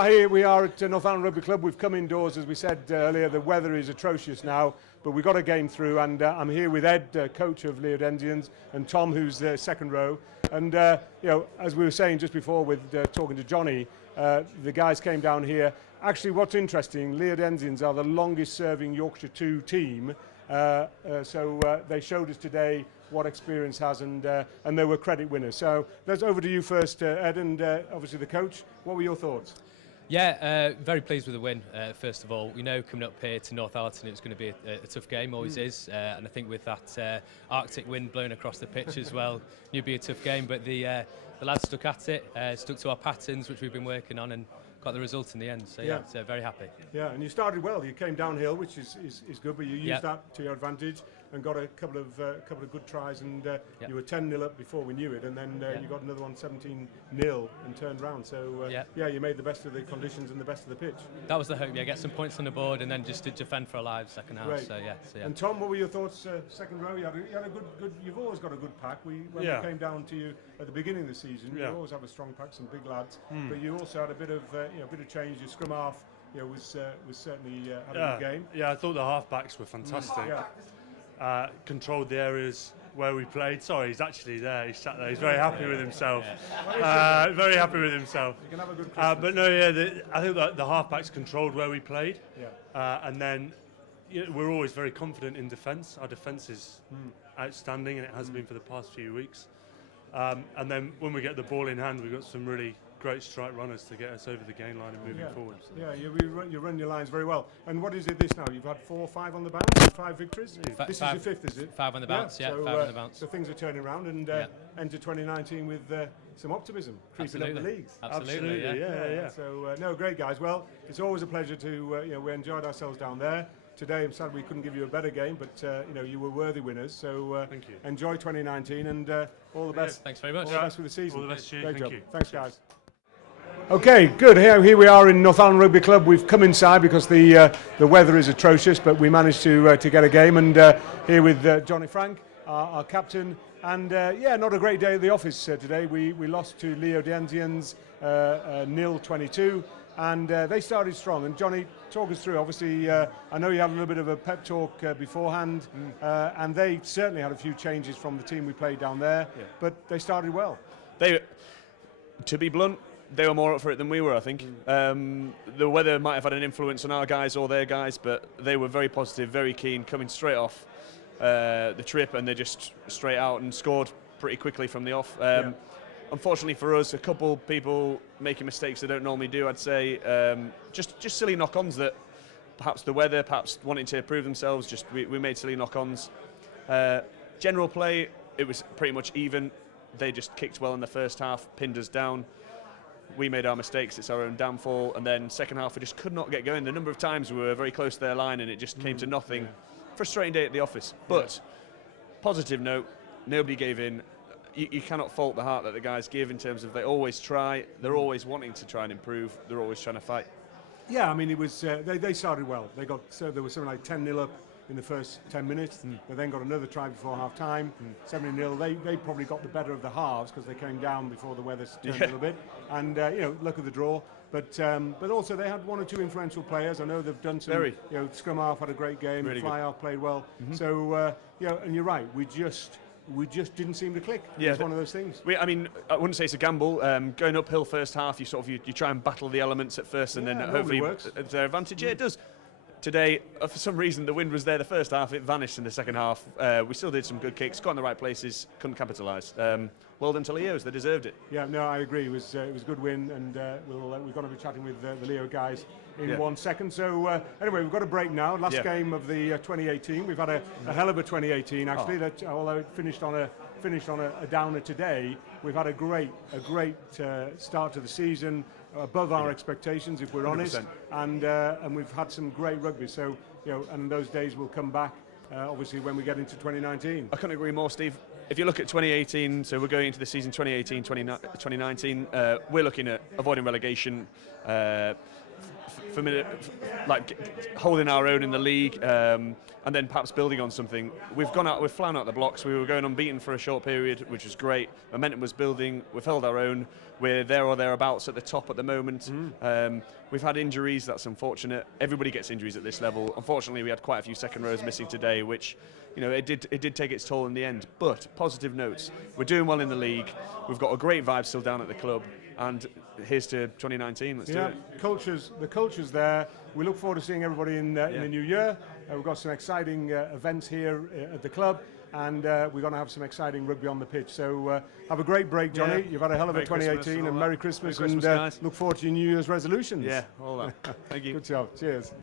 Here we are at Northallerton Rugby Club. We've come indoors, as we said earlier. The weather is atrocious now, but we got a game through, and I'm here with Ed, coach of Leodensians, and Tom, who's second row. And as we were saying just before with talking to Johnny, the guys came down here. Actually, what's interesting, Leodensians are the longest-serving Yorkshire 2 team, so they showed us today what experience has, and they were credit winners. So let's over to you first, Ed, and obviously the coach. What were your thoughts? Yeah, very pleased with the win, first of all. We know coming up here to Northallerton it's going to be a tough game, always is, and I think with that Arctic wind blowing across the pitch as well, it'd be a tough game, but the lads stuck at it, stuck to our patterns, which we've been working on, and got the result in the end, so so very happy. Yeah, and you started well. You came downhill, which is good, but you used that to your advantage and got a couple of good tries, and you were 10-0 up before we knew it, and then you got another one 17-0 and turned round. So you made the best of the conditions and the best of the pitch. That was the hope. Yeah, get some points on the board and then just to defend for our lives second half. Great. So yeah. And Tom, what were your thoughts? Second row, you had a good. You've always got a good pack. When we came down to you at the beginning of the season, you always have a strong pack, some big lads, but you also had a bit of change. Your scrum half, was certainly had a good game. Yeah, I thought the halfbacks were fantastic. Controlled the areas where we played. Sorry, he's actually there. He's sat there. He's very happy with himself. Very happy with himself. You can have a good Christmas. But no, I think that the halfbacks controlled where we played. And then we're always very confident in defence. Our defence is outstanding, and it has been for the past few weeks. And then when we get the ball in hand, we've got some really great strike runners to get us over the gain line and moving forward. Yeah, you run your lines very well. And what is it this now? You've had 4 or 5 on the bounce, 5 victories? This is your 5th, is it? 5 on the bounce, so, 5 on the bounce. So things are turning around, and enter 2019 with some optimism, creeping up the leagues. Absolutely, yeah. So, no, great guys. Well, it's always a pleasure to, we enjoyed ourselves down there. Today, I'm sad we couldn't give you a better game, but you were worthy winners. So thank you. Enjoy 2019, and all the best. Thanks very much. All the best for the season. All the best to you. Great job. You. Thanks, guys. Okay, good. Here we are in Northallerton Rugby Club. We've come inside because the weather is atrocious, but we managed to get a game. And here with Johnny Frank, our captain. And not a great day at the office today. We lost to Leodensians 0-22. And they started strong. And Johnny, talk us through. Obviously, I know you had a little bit of a pep talk beforehand, and they certainly had a few changes from the team we played down there. But they started well. To be blunt, they were more up for it than we were, I think. The weather might have had an influence on our guys or their guys, but they were very positive, very keen, coming straight off the trip, and they just straight out and scored pretty quickly from the off. Unfortunately for us, a couple people making mistakes they don't normally do, I'd say. Just silly knock-ons that perhaps the weather, perhaps wanting to prove themselves, we made silly knock-ons. General play, it was pretty much even. They just kicked well in the first half, pinned us down. We made our mistakes, it's our own downfall, and then second half we just could not get going. The number of times we were very close to their line and it just came to nothing. Frustrating day at the office, but positive note, nobody gave in. You cannot fault the heart that the guys give in terms of they always try, they're always wanting to try and improve, they're always trying to fight. Yeah, I mean, it was they started well. There was something like 10-0 up in the first 10 minutes. They then got another try before half time, 17-0. They probably got the better of the halves because they came down before the weather turned a little bit. And luck of the draw. But also they had 1 or 2 influential players. I know they've done some. Scrum half had a great game. Really Fly half played well. So and you're right. We just didn't seem to click. It's one of those things. I I wouldn't say it's a gamble. Going uphill first half, you try and battle the elements at first, and then hopefully it's their advantage. Yeah, it does. Today, for some reason, the wind was there the first half. It vanished in the second half. We still did some good kicks, got in the right places, couldn't capitalise. Well done to Leos, they deserved it. Yeah, no, I agree. It was a good win, and we're going to be chatting with the Leo guys in 1 second. So anyway, we've got a break now. Last game of the 2018. We've had a hell of a 2018 actually. That although it finished on a downer today, we've had a great start to the season. Above our expectations, if we're 100%. Honest, and we've had some great rugby. So and those days will come back. Obviously, when we get into 2019. I couldn't agree more, Steve. If you look at 2018, so we're going into the season 2018-2019, we're looking at avoiding relegation, holding our own in the league, and then perhaps building on something. We've flown out the blocks. We were going unbeaten for a short period, which was great. Momentum was building. We've held our own. We're there or thereabouts at the top at the moment. We've had injuries. That's unfortunate. Everybody gets injuries at this level. Unfortunately, we had quite a few second rows missing today, which, it did take its toll in the end. But positive notes. We're doing well in the league. We've got a great vibe still down at the club. And here's to 2019. Let's do it. The culture's there. We look forward to seeing everybody in the new year. We've got some exciting events here at the club, and we're going to have some exciting rugby on the pitch. So have a great break, Johnny. You've had a hell of a 2018, and Merry Christmas, guys. Look forward to your New Year's resolutions. Yeah, all that. Thank you. Good job. Cheers.